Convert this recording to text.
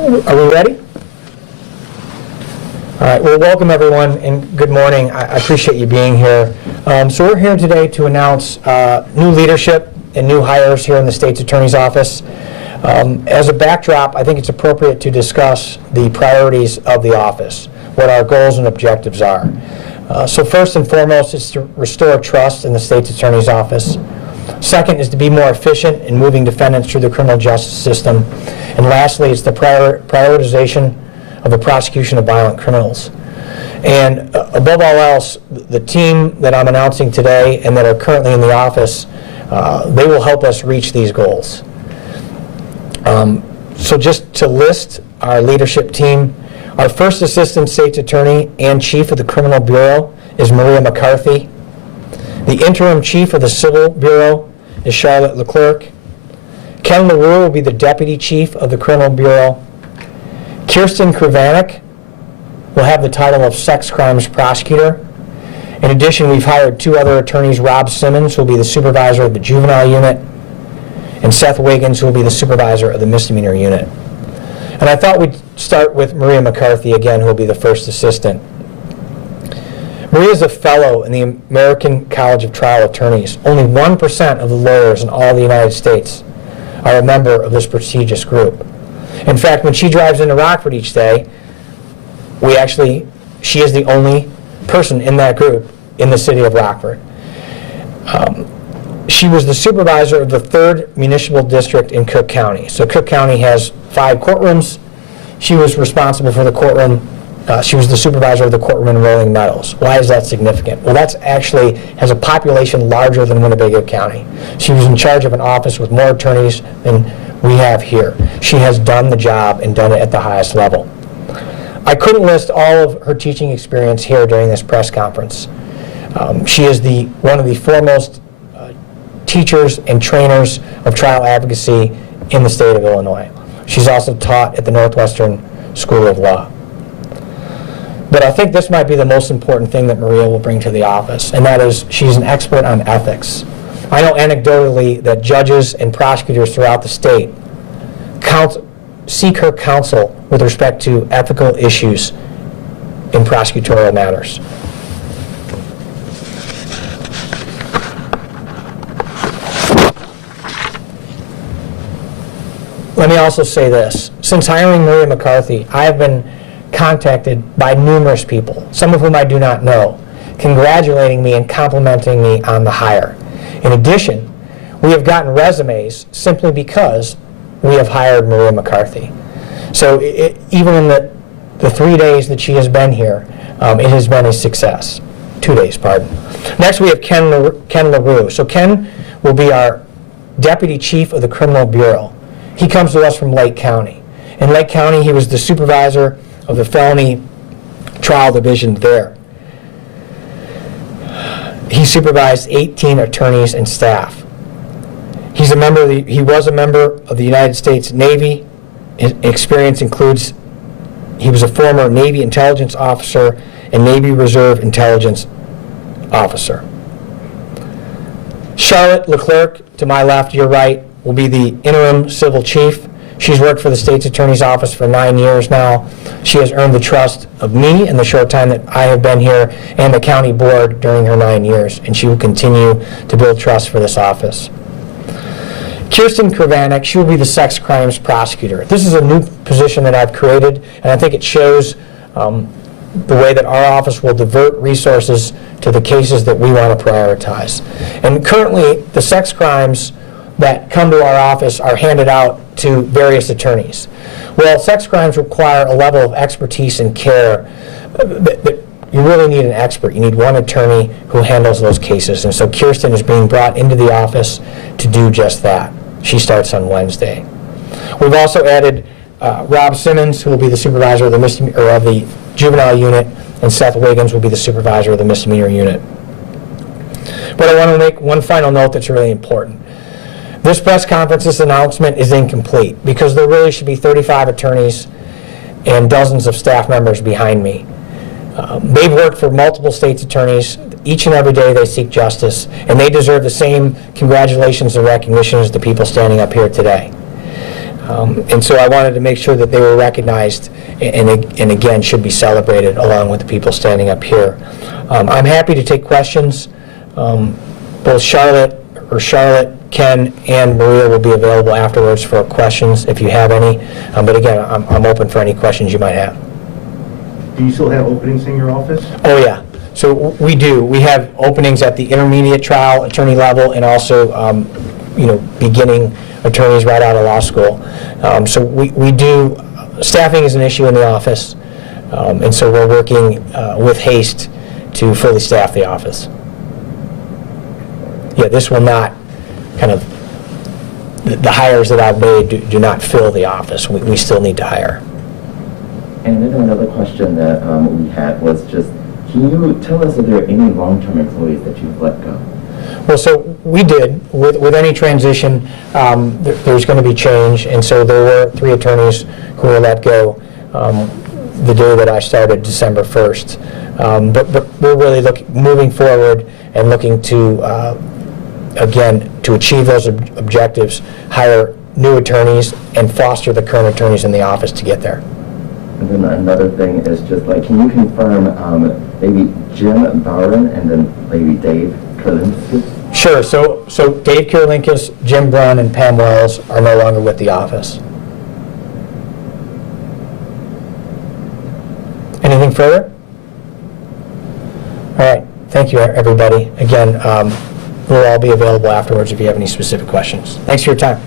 Are we ready? All right, well, welcome everyone and good morning. I appreciate you being here. So we're here today to announce new leadership and new hires here in the State's Attorney's Office. As a backdrop, I think it's appropriate to discuss the priorities of the office, what our goals and objectives are. So first and foremost is to restore trust in the State's Attorney's Office. Second is to be more efficient in moving defendants through the criminal justice system. And lastly, it's the prioritization of the prosecution of violent criminals. And above all else, the team that I'm announcing today and that are currently in the office, they will help us reach these goals. So just to list our leadership team, our first assistant state's attorney and chief of the criminal bureau is Maria Mccarthy. The interim chief of the civil bureau is Charlotte Leclerc. Ken Larue will be the deputy chief of the criminal bureau. Kirsten Kravanek will have the title of sex crimes prosecutor. In addition, we've hired two other attorneys, Rob Simmons, who will be the supervisor of the juvenile unit, and Seth Wiggins, who will be the supervisor of the misdemeanor unit. And I thought we'd start with Maria Mccarthy again, who will be the first assistant. Maria is a fellow in the American College of Trial Attorneys. Only 1% of the lawyers in all the United States are a member of this prestigious group. In fact, when she drives into Rockford each day, she is the only person in that group in the city of Rockford. She was the supervisor of the 3rd Municipal District in Cook County. So Cook County has 5 courtrooms. She was responsible for the courtroom. She was the supervisor of the courtroom in Rolling Meadows. Why is that significant? Well, that's actually has a population larger than Winnebago County. She was in charge of an office with more attorneys than we have here. She has done the job and done it at the highest level. I couldn't list all of her teaching experience here during this press conference. She is one of the foremost teachers and trainers of trial advocacy in the state of Illinois. She's also taught at the Northwestern School of Law. But I think this might be the most important thing that Maria will bring to the office, and that is she's an expert on ethics. I know anecdotally that judges and prosecutors throughout the state seek her counsel with respect to ethical issues in prosecutorial matters. Let me also say this. Since hiring Maria Mccarthy, I have been contacted by numerous people, some of whom I do not know, congratulating me and complimenting me on the hire. In addition, we have gotten resumes simply because we have hired Maria Mccarthy. So even in the 3 days that she has been here, it has been a success. 2 days, pardon. Next, we have Ken Larue. So Ken will be our deputy chief of the criminal bureau. He comes to us from Lake County. In Lake County, he was the supervisor of the felony trial division there. He supervised 18 attorneys and staff. He was a member of the United States Navy. His experience includes he was a former Navy intelligence officer and Navy Reserve intelligence officer. Charlotte Leclerc, to my left, your right, will be the interim civil chief. She's worked for the State's Attorney's Office for 9 years now. She has earned the trust of me in the short time that I have been here and the county board during her 9 years, and she will continue to build trust for this office. Kirsten Kravanek, she will be the sex crimes prosecutor. This is a new position that I've created, and I think it shows the way that our office will divert resources to the cases that we want to prioritize. And currently, the sex crimes that come to our office are handed out to various attorneys. Well, sex crimes require a level of expertise and care that you really need an expert. You need one attorney who handles those cases. And so Kirsten is being brought into the office to do just that. She starts on Wednesday. We've also added Rob Simmons, who will be the supervisor of the juvenile unit, and Seth Wiggins will be the supervisor of the misdemeanor unit. But I want to make one final note that's really important. This press conference, this announcement is incomplete because there really should be 35 attorneys and dozens of staff members behind me. They've worked for multiple states' attorneys. Each and every day they seek justice, and they deserve the same congratulations and recognition as the people standing up here today. And so I wanted to make sure that they were recognized and again, should be celebrated along with the people standing up here. I'm happy to take questions. Both Charlotte, Ken, and Maria will be available afterwards for questions if you have any. But again, I'm open for any questions you might have. Do you still have openings in your office? Oh, yeah. So we do. We have openings at the intermediate trial attorney level and also, beginning attorneys right out of law school. So we do, staffing is an issue in the office, and so we're working with haste to fully staff the office. Yeah, this will not kind of, the hires that I've made do not fill the office. We still need to hire. And then another question that we had was just, can you tell us if there are any long-term employees that you've let go? Well, so we did. With any transition, there's going to be change, and so there were 3 attorneys who were let go the day that I started, December 1st. But we're really moving forward and looking to, again, to achieve those objectives, hire new attorneys, and foster the current attorneys in the office to get there. And then another thing is just like, can you confirm maybe Jim Barron and then maybe Dave Kurlinskis? Sure. So Dave Kurlinskis, Jim Brunn, and Pam Wells are no longer with the office. Anything further? All right. Thank you, everybody. Again, we'll all be available afterwards if you have any specific questions. Thanks for your time.